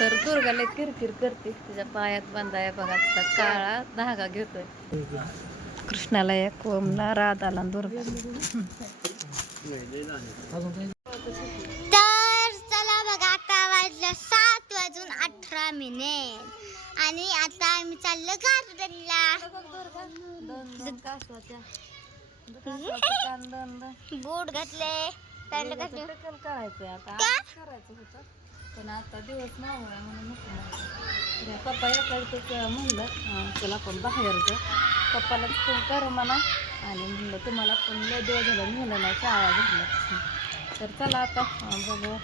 तर दुर्गाला किरकिर करते. तिच्या पायात बांधाया बघा काळा धागा घेतोय. कृष्णाला एक ओमला राधाला दुर्गा. तर चला बघा आता वाजलं सात वाजून अठरा मिनिट. आणि आता आम्ही चाललो गार्डनला. बूट घातले. करायचंय आता. करायचं होतं. पण आता दिवस मावळा म्हणून नको म्हणलं. पप्पा एकाच म्हणलं चला आपण बाहेरचं पप्पालाच फोन कर म्हणा. आणि म्हणलं तुम्हाला पण लय दिवस झालं नेलं नाही शाळा घेतलं तर चला आता बघू.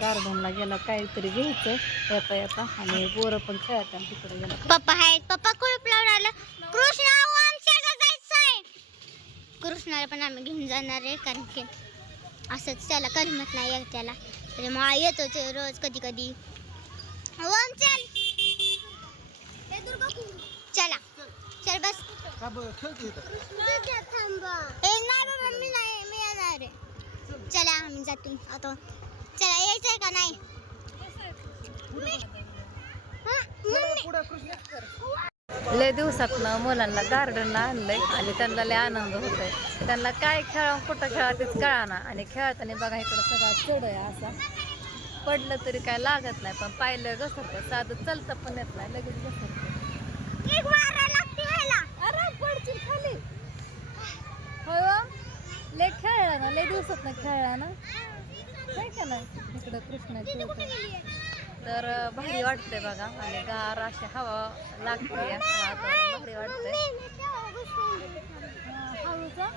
गार्डनला गेला काहीतरी घ्यायचं. येता येता. आणि पोरं पण खेळतात तिकडे गेला. पप्पा आहेत. पप्पा कुळप लावून आलं कृष्णा कृष्णाला पण आम्ही घेऊन जाणार आहे कारण की असंच त्याला करमत नाही त्याला त्याच्यामुळे येतो ते रोज कधी कधी ओम चल चला चल बस ए नाही बाबा मी नाही मी येणार आहे चला आम्ही जातो आता चला यायचंय का नाही हा, मम्मी. लय दिवसातनं मुलांना गार्डनला आणलंय आणि त्यांना लय आनंद होतोय. त्यांना काय खेळा कुठं खेळा तेच कळाना. आणि खेळताना बघा इकडं सगळा चढ आहे असा. पडलं तरी काय लागत नाही पण पाहिलं घसरतं साधं चालतं पण येत नाही लगेच घसरतं खाली. होय हो? लय खेळला ना लय दिवसात ना खेळला ना. काय का नाही? इकडं कृष्ण खेळतोय. तर भारी वाटते बघा. आणि गार अशी हवा लागते. भारी वाटते हळूचा.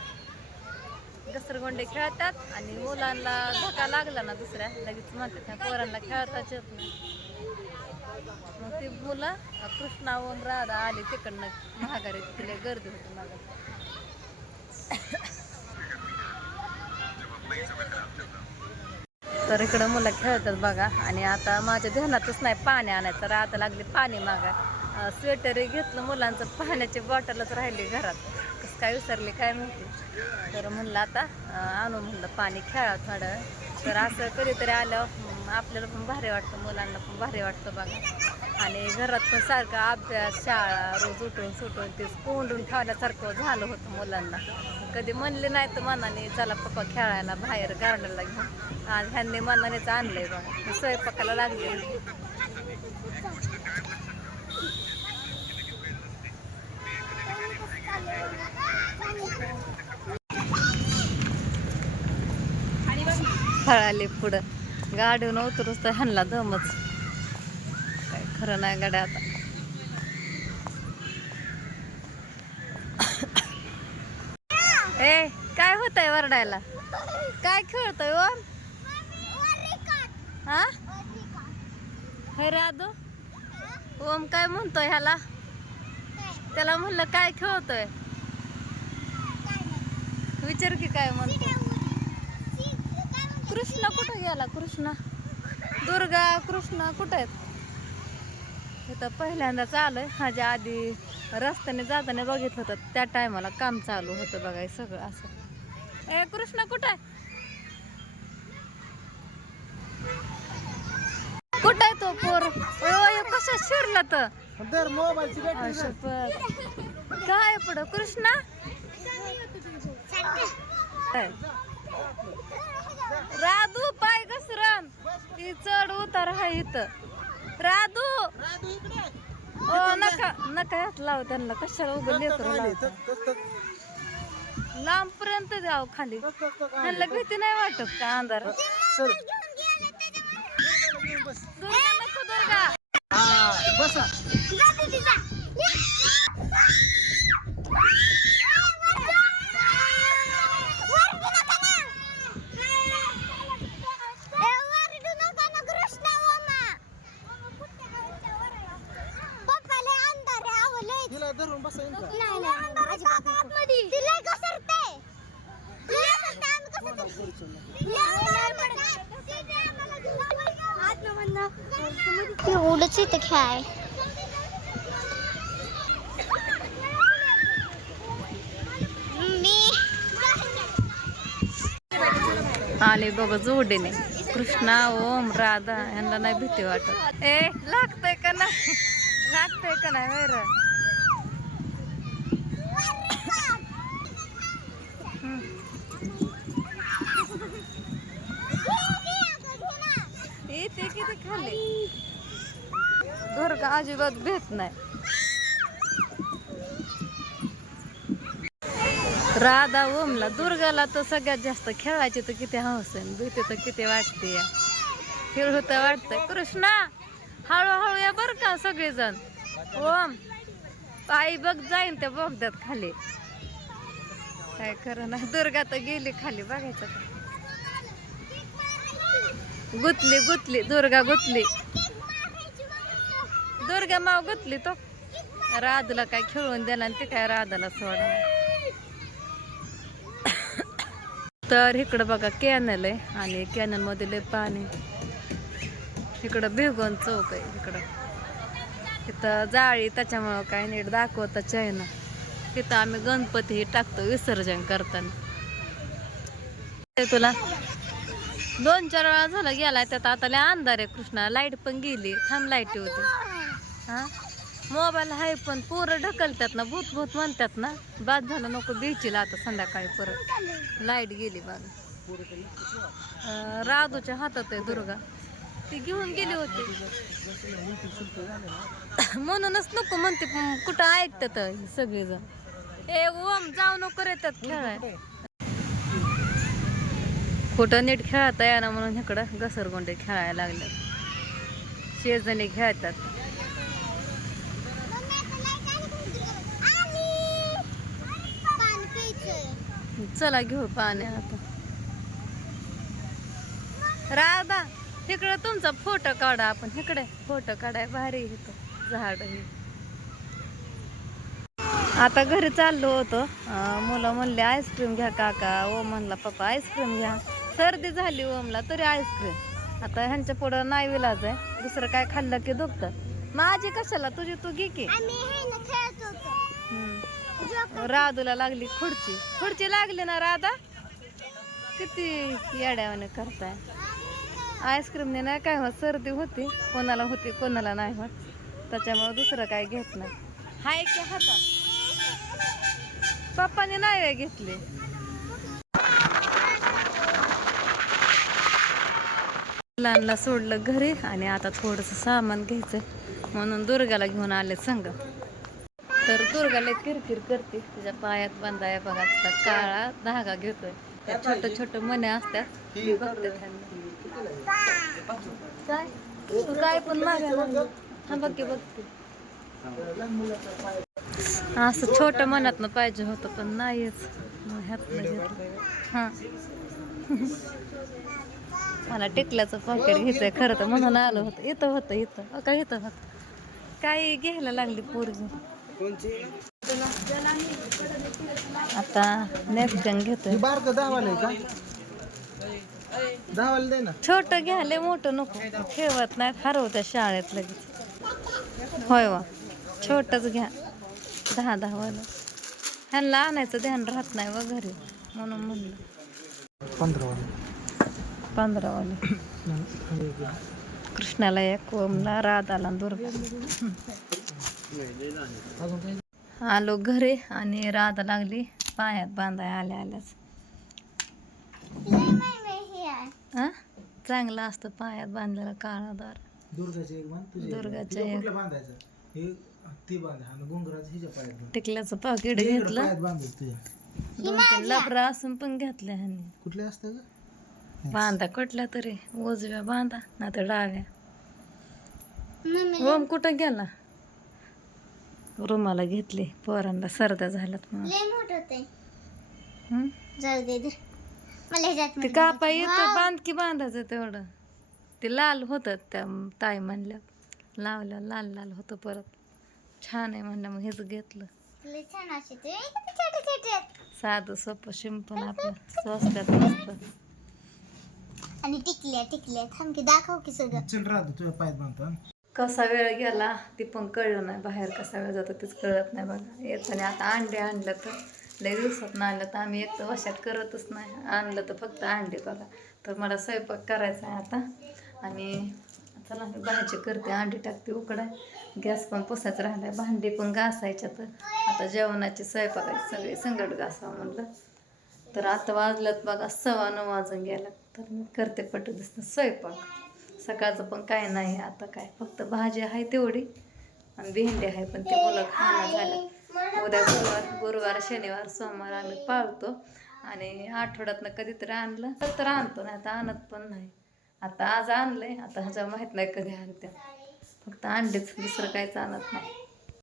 घसरगोंडे खेळतात आणि मुलांना धक्का लागला ना दुसऱ्या लगेच म्हणतात त्या पोरांना खेळताच येत नाही. मग ती मुलं अं, कृष्णा ओम राधा आली तिकडनं महागारी तिकडे गर्दी होती मला तर इकडं मुलं खेळतात बघा. आणि आता माझ्या ध्यानातच नाही पाणी आणायचं. तर आता लागले पाणी मागा. स्वेटर घेतलं मुलांचं. पाण्याची बॉटलच राहिली घरात. कसं काय विसरली काय माहिती. तर म्हणलं आता आणू म्हणलं पाणी खेळा थोडं. तर असं कधीतरी आल्यावर आपल्याला पण भारी वाटतं मुलांना पण भारी वाटतं बघा. आणि घरात पण सारखं अभ्यास शाळा रोज उठून सुटून ते कोंडून ठेवल्यासारखं झालं होतं मुलांना. कधी म्हणले नाही तर मनाने चला पप्पा खेळायला बाहेर गार्डनला घेऊन. आज ह्यांनी मनानेच आणलंय बघा. स्वयंपाकाला लागले. फळाले पुढं. गाडीवर उतरूच तर ह्यांना दमच. खरं नाही गड्या आता. ए काय होतंय वरडायला? काय खेळतोय ओम हा? हे राधू? ओम काय म्हणतोय ह्याला? त्याला म्हणलं काय खेळतोय? विचार की काय म्हणतो कृष्ण कुठं गेला? कृष्ण? दुर्गा कृष्ण कुठं आहेत? इथं पहिल्यांदाच आलोय माझ्या आधी रस्त्याने जाताना बघित होतं. त्या टायमाला काम चालू होतं बघाय सगळं असं. ए कृष्ण कुठं आहे? कुठं आहे तो पोर? कशा शिरला तर. काय पुढं? कृष्णा? राधू पाय घसरण. ती चढ उतार आहे इथं. राधू! ओ नका नका हात लाव त्यांना कशाला उघड लेकर लांब पर्यंत जाऊ खाली. त्यांना भीती नाही वाटत का अंधार दुर्गा नको दुर्गा. बसा. मुलंच इथं खेळाय आले बाबा जोडीने. कृष्णा ओम राधा यांना नाही भीती वाटत. ए लागतंय का नाही? लागतंय का नाही वेर येते किती खाली? दुर्गा अजिबात भेट नाही. राधा ओमला दुर्गाला तर सगळ्यात जास्त खेळायची तर किती हौस आहे भीती तर किती वाटते या. खेळ होतं वाटतंय कृष्णा हळूहळू या बरं का सगळेजण. ओम पायी बघ जाईन त्या बोगद्यात खाली. काय खरं नाही दुर्गा तर गेली खाली बघायचं. गुतली गुतली दुर्गा गुतली. दुर्गा माव गुतली तो. राधला काय खेळून देणार आणि ते काय राधाला सोडा तर इकडं बघा कॅनल आहे आणि कॅनलमध्ये लय पाणी इकडं भिगोन चौक आहे इकडं. तिथं जाळी त्याच्यामुळं काय नीट दाखवता चायना तिथं आम्ही गणपती टाकतो विसर्जन करताना. ते तुला. दोन चार वेळा झालं गेलाय त्यात आता लय अंधार आहे कृष्णा. लाइट पण गेली. थांब लाइट होती हां? मोबाईल आहे पण पोरं ढकलतात ना भूत भूत म्हणतात ना. बाद झालं नको बीचीला आता संध्याकाळी परत. लाइट गेली बघा. राधूच्या हातात आहे दुर्गा. ती घेऊन गेली होती. म्हणूनच नको म्हणते कुठं ऐकतात सगळेजण. ए ओम जाऊ नको येतात खेळाय. कुठं नीट खेळता येणार म्हणून इकडं घसरगुंडे खेळायला लागले शेजणी खेळतात पाणी प्यायचंय चला घेऊ पाण्या आता. राधा इकडे तुमचा फोटो काढा आपण. इकडे फोटो काढाय भारी येतो झाड हे आता घरी चाललो होतो. मुलं म्हणले आईस्क्रीम घ्या काका. ओ म्हणला पप्पा आईस्क्रीम घ्या. सर्दी झाली ओमला तरी आईस्क्रीम आता ह्यांच्या पुढं नाही विलाज आहे. दुसरं काय खाल्लं की दुखतं? माझी कशाला? तुझी तू घे की आम्ही हे ना खेळत होतो हम्म. राधूला लागली खुर्ची. खुर्ची लागली ना राधा? किती येड्यावाने करताय. आईस्क्रीमने नाही काय होत सर्दी होती. कोणाला होती कोणाला नाही होत. त्याच्यामुळे दुसरं काय घेत नाही. हाय की हातात. पप्पाने नाही घेतली. मुलांना सोडलं घरी आणि आता थोडंसं सामान घ्यायचं म्हणून दुर्गाला घेऊन आले संग. तर दुर्गाला किरकिर करते तिच्या पायात बांधाय बघा काळा धागा घेतोय. त्या छोट छोट मने असतात मी बघते त्यांना. काय? तू काय पण हा बघते बघते असं छोट मनात पाहिजे होतं पण नाहीच. हा. मला टिकल्याचं पॉकेट घ्यायचंय खरं तर म्हणून आलं होतं. इथं होतं इथं. का इथं होतं. काही घ्यायला लागली पोरगी. आता नेपकन घेतोय. ही बारकं दहावाला आहे का दहावाला दे ना छोट घ्याले मोठं नको. ठेवत नाहीत हरवत्या शाळेत लगेच. होय वा. छोटच घ्या. दहा दहा वाला. ह्यांना आणायचं ध्यान राहत नाही व घरी म्हणून म्हणलं. पंधरावाला. पंधरावाले. कृष्णाला एक ओमला राधाला दुर्गा आलो घरी आणि राधा लागली. पायात बांधाय आल्या आल्याच. हा चांगलं असतं पायात बांधलेला काळा दार. दुर्गाचे एक बांध तुझे दुर्गाच्या हे टिकल्याचं पाकिट हे घेतलं. दोन तीन लबरा असून पण घेतल्या ह्यांनी. कुठले असतं का बांधा कुठल्या तरी. उजव्या बांधा ना तर डाव्या ओम कुठं गेला? रुमाला घेतली. पोरांना सर्द्या झाल्यात म्हणून. ते कापा. येतं. बांध की बांधायचं तेवढं. ते लाल होतं त्या ताई म्हणल्या. लावल्या लाल लाल होतं परत. छान आहे म्हणलं मग हेच घेतलं. साधं सोपं शिंपण आपलं. स्वस्तात मस्त. आणि टिकल्या टिकल्या. थांब की दाखव की सगळं. चल राहतो तुझ्या पायात बांधतो. कसा वेळ गेला ती पण कळलं नाही. बाहेर कसा वेळ जातो तेच कळत नाही बघा. येताना आता अंडे आणलं तर लई दिवसात आणलं तर आम्ही एक तर वशात करतच नाही. आणलं तर फक्त अंडे बघा. तर मला स्वयंपाक करायचा आहे आता. आणि चला मी भाजी करते. अंडी टाकते उकडाय गॅस पण पुसायचं राहिलाय. भांडी पण घासायच्या तर आता जेवणाची स्वयंपाकाची सगळी संगट घासावं म्हणलं. तर आता वाजलं बघा सव्वा नऊ वाजून गेला तर मी करते पटत दिसतं स्वयंपाक. सकाळचं पण काय नाही आता काय? फक्त भाजी आहे तेवढी आणि भेंडी आहे पण ते मुलं खाणं झालं. उद्या गुरुवार गुरुवार शनिवार सोमवार आम्ही पाळतो आणि आठवड्यातनं कधीतरी आणलं तर तर आणतो नाही आता आणत पण नाही. आता आज आणलंय आता ह्याच्या माहीत नाही कधी आणते. फक्त अंडेच दुसरं काहीच आणत नाही.